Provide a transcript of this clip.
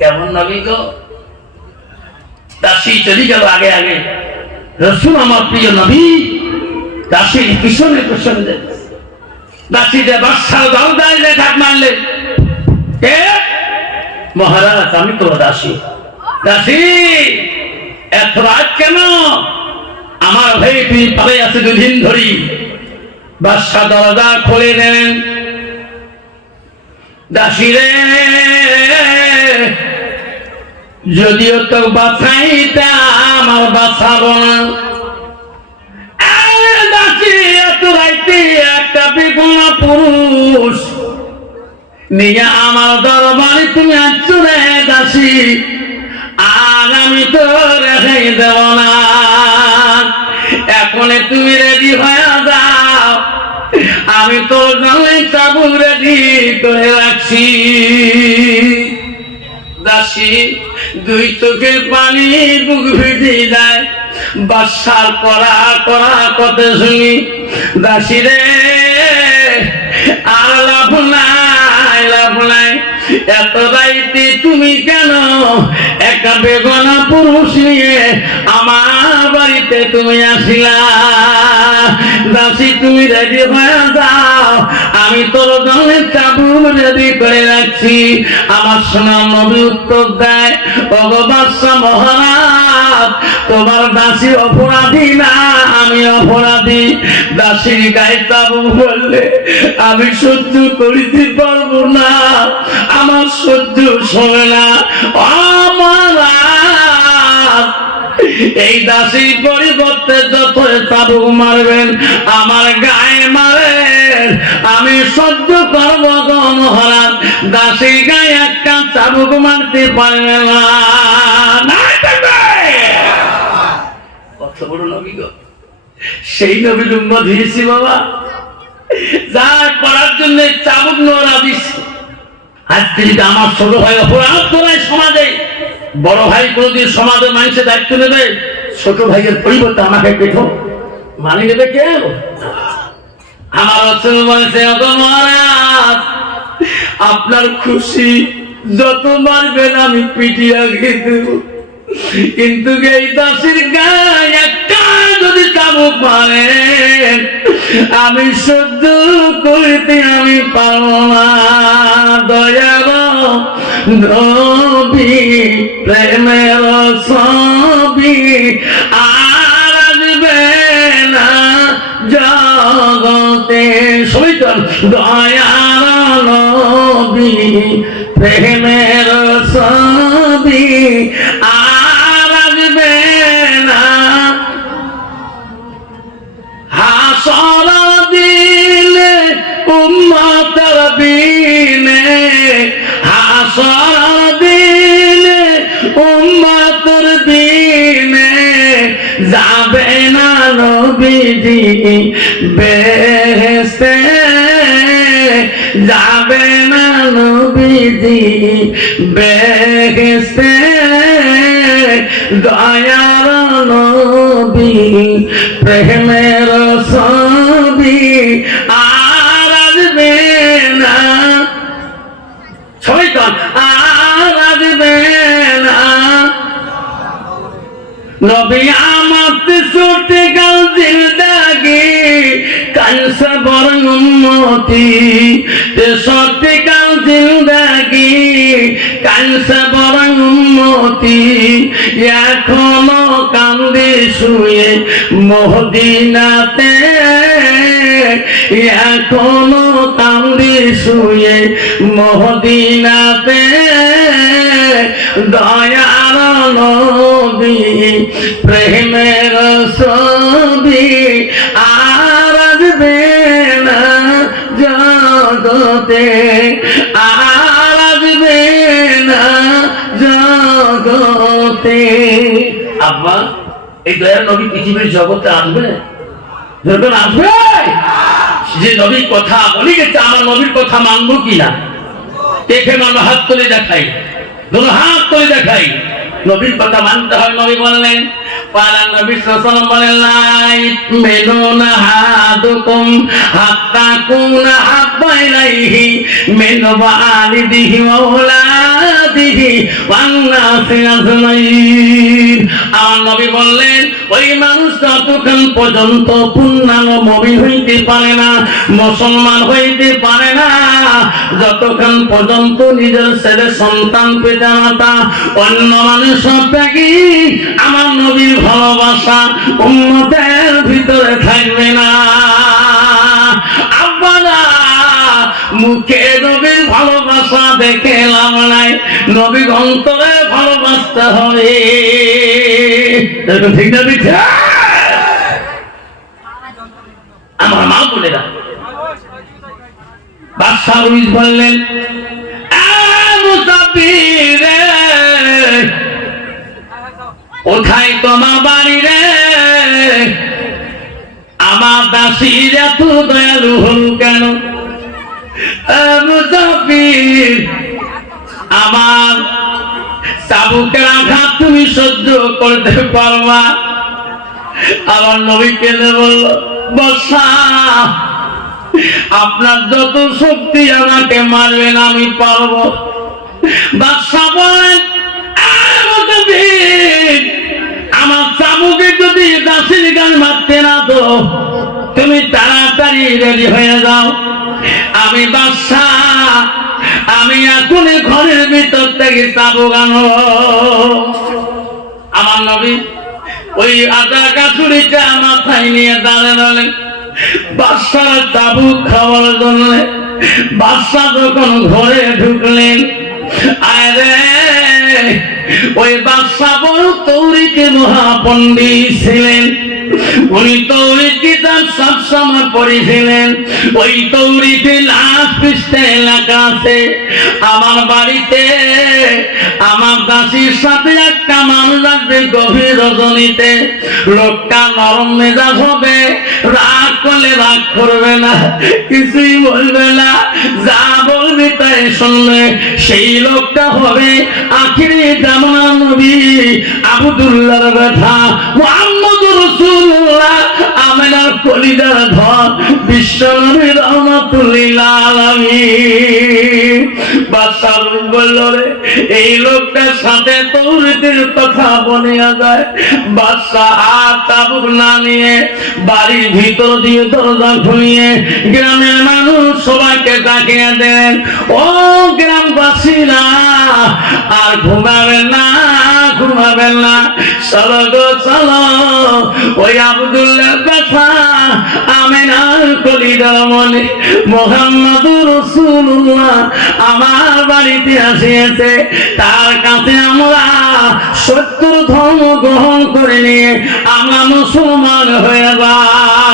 কেমন নবী গো? দাসী চলে গেল আগে আগে, রসুল আমার প্রিয় নবী দাসীর পিছনে পিছনে দাসী যে বাদশাহ দল দাঁড়িয়ে ঢাক মারলে, মহারাজ আমি তো দাসী। দাসী এত রাত কেন? আমার ভাই তুই পালে আছে দুদিন ধরি। বাদশাহ দরজা খুলে নেন। দাসী রে যদিও তো বাঁচাইতাম আর বাঁচাবো না। দাসী এত রাইতে একটা বেগুনা পুরুষ নিয়ে আমার দরবারে তুমি আসছো রে দাসী, আর আমি তো রেখে দেব না। এখন তুমি রেডি হয়ে যাও, আমি তো জানলে চাবুক রেডি করে রাখছি। দাসী দুই চোখের পানি বুক ভিজে যায়। বাদশার করা করা কথা শুনি। দাসী রে আর লাভ নাই, লাভ নাই। এত রাইতে তুমি কেন একটা বেগনা পুরুষ নিয়ে আমার বাড়িতে তুমি আসিলা? দাসী তুমি রেডি হয়ে যাও, আমি তোর জন্য চাবুক রেডি করে রাখছি। আমার সোনা নবী উত্তর দেয়, ওগো বাদশা মহারাজ, তোমার দাসী অপরাধী না, আমি অপরাধী। দাসীর গায়ে চাবুক বললে আমি সহ্য করিতে পারবো না, আমার সহ্য শোনে না। আমার এই দাসীর পরিবর্তে যত চাবুক মারবেন আমার গায়ে মারেন, আমি সহ্য করবো গো মহারাজ। দাসীর গায়ে একটা চাবুক মারতে পারবে না। কত বড় নবী গো! সেই নবীর উম্মত হয়েছি বাবা, যা করার জন্য চাবুক নোরা দিচ্ছে। আজকে যদি আমার ছোট ভাই অপরাধ করে সমাজে, বড় ভাই কোনদিন সমাজের মানুষের দায়িত্ব নেবে? ছোট ভাইয়ের পরিবর্তে আমাকে পেঠো মানে নেবে কেউ? আমার রসুল বলেছে, ওগো মহারাজ, আপনার খুশি যত মারবেন আমি পিটিয়ে খেয়ে দেব, কিন্তু এই দাসীর গায়ে একটা যদি চাবুক মারেন আমি সহ্য করতে আমি পারবো না। দয়াল নবী প্রেমের ছবি আর আসবে না জগতে। সৈতন দয়াল নবী প্রেমের ছবি আর আসবে না। হাসর দিলে উম্মতের বিনে, হাসর দিলে উম্মতের বিনে যাবে না নবীজি বেহেশতে, যাবে না নবীজি বেহেশতে। দয়ার নবী প্রেমের ছবি আর আসবে না। শয়তান আর আসবে না। নবী আমার ছুটে গেল জিন্দাগি কালসা বরং উম্মতি, ছুটে গেল জিন্দাগি কালসা বরং উম্মতি। এখনো কান্দে শুয়ে মদিনাতে, এখনো কান্দে শুয়ে মদিনাতে। দয়ার নবী প্রেমের ছবি আর আসবে না জগতে, আর আসবে না জগতে। আব্বা, এই দয়ার নবী পৃথিবীর জগতে আসবে? যখন আসবে, যে নবীর কথা বলি গেছে আমার নবীর কথা মানবো কিনা দেখে মানবো। হাত তুলে দেখাই, দুটো হাত তুলে দেখাই। নবীর কথা মানতে হয়। নবী বললেন, পালা নবী সাল্লাল্লাহু আলাইহি ওয়াসাল্লাম বলেন লা ইউমিনুনা হাদুকুম হাত্তা কুনা হাব্বা ইলাইহি মিন ওয়ালিদিহি ওয়া আওলাদিহি ওয়ান নাসি আজমাইন। আমার নবী বললেন ওই মানুষ যতক্ষণ পর্যন্ত পূর্ণাঙ্গ মুমিন হইতে পারে না, মুসলমান হইতে পারে না, যতক্ষণ পর্যন্ত নিজের ছেলে সন্তান পিতা মাতা অন্য মানুষ থেকে আমার নবীর ভালোবাসা উম্মতের ভিতরে থাকবে না। আব্বারা মুখে নবীর ভালোবাসা দেখে লাভ নাই, নবীর অন্তরে ভালোবাসতে হবে। ঠিক না? ঠিক আমার মা বলে না বাদশাহ রুইস বললেন কোথায় তোমার বাড়ি রে? আমার দাসীর এত দয়ালু হল কেন? আমার চাবুকের আঘাত তুমি সহ্য করতে পারবা? আমার নবী কেঁদে বলল বর্ষা আপনার যত শক্তি আমাকে মারবেন আমি পারবো। বাদশাহ বলেন আমার চাবুকে যদি দাসীর গান মারতে না তো তুমি তাড়াতাড়ি রেডি হয়ে যাও। আমি বাদশাহ আমি এখনই ঘরের ভিতর থেকে চাবুক আনবো। আমার নবী ওই আদা কাছুরিটা মাথায় নিয়ে দাঁড়ালেন বাদশাহ চাবুক খাওয়ার জন্য। বাদশাহ যখন ঘরে ঢুকলেন আরে ওই বাদশাহ বড় তৌরিতে মহাপণ্ডিত ছিলেন। উনি তৌরিত কিতাব সবসময় পড়েছিলেন। ওই তৌরিতে লাস্ট পৃষ্ঠায় লেখা আছে আমার বাড়িতে আমার দাসীর সাথে একটা মানুষ আসবে গভীর রজনীতে। লোকটা নরম মেজাজ হবে, রাগ করলে রাগ করবে না, কিছুই বলবে না, যা বলবে তাই শুনবে। সেই লোকটা হবে আখিরি জামানার নবী আব্দুল্লাহর বেটা মুহাম্মদুর রাসূলুল্লাহ আমিনার কলিজার ধন বিশ্ব নবী রাহমাতুল লিল আলামিন। বাদশাহ বলল রে এই লোকটার সাথে তৌরাতের কথা বলে যায়। বাদশাহ আর চাবুক না নিয়ে বাড়ির ভিতর দিয়ে দরজা খুলিয়ে গ্রামের মানুষ সবাইকে ডাকিয়ে দেন ও গ্রামবাসীরা আর ঘুমাবেন না, ঘুমাবেন না, চলো গো চলো ওই আব্দুল্লাহর কথা আমিনার কলিজার মনে মুহাম্মদুর রাসূলুল্লাহ আমার বাড়িতে আসিয়াছে। তার কাছে আমরা সত্য ধর্ম গ্রহণ করে নিয়ে আমরা মুসলমান হয়ে যাই।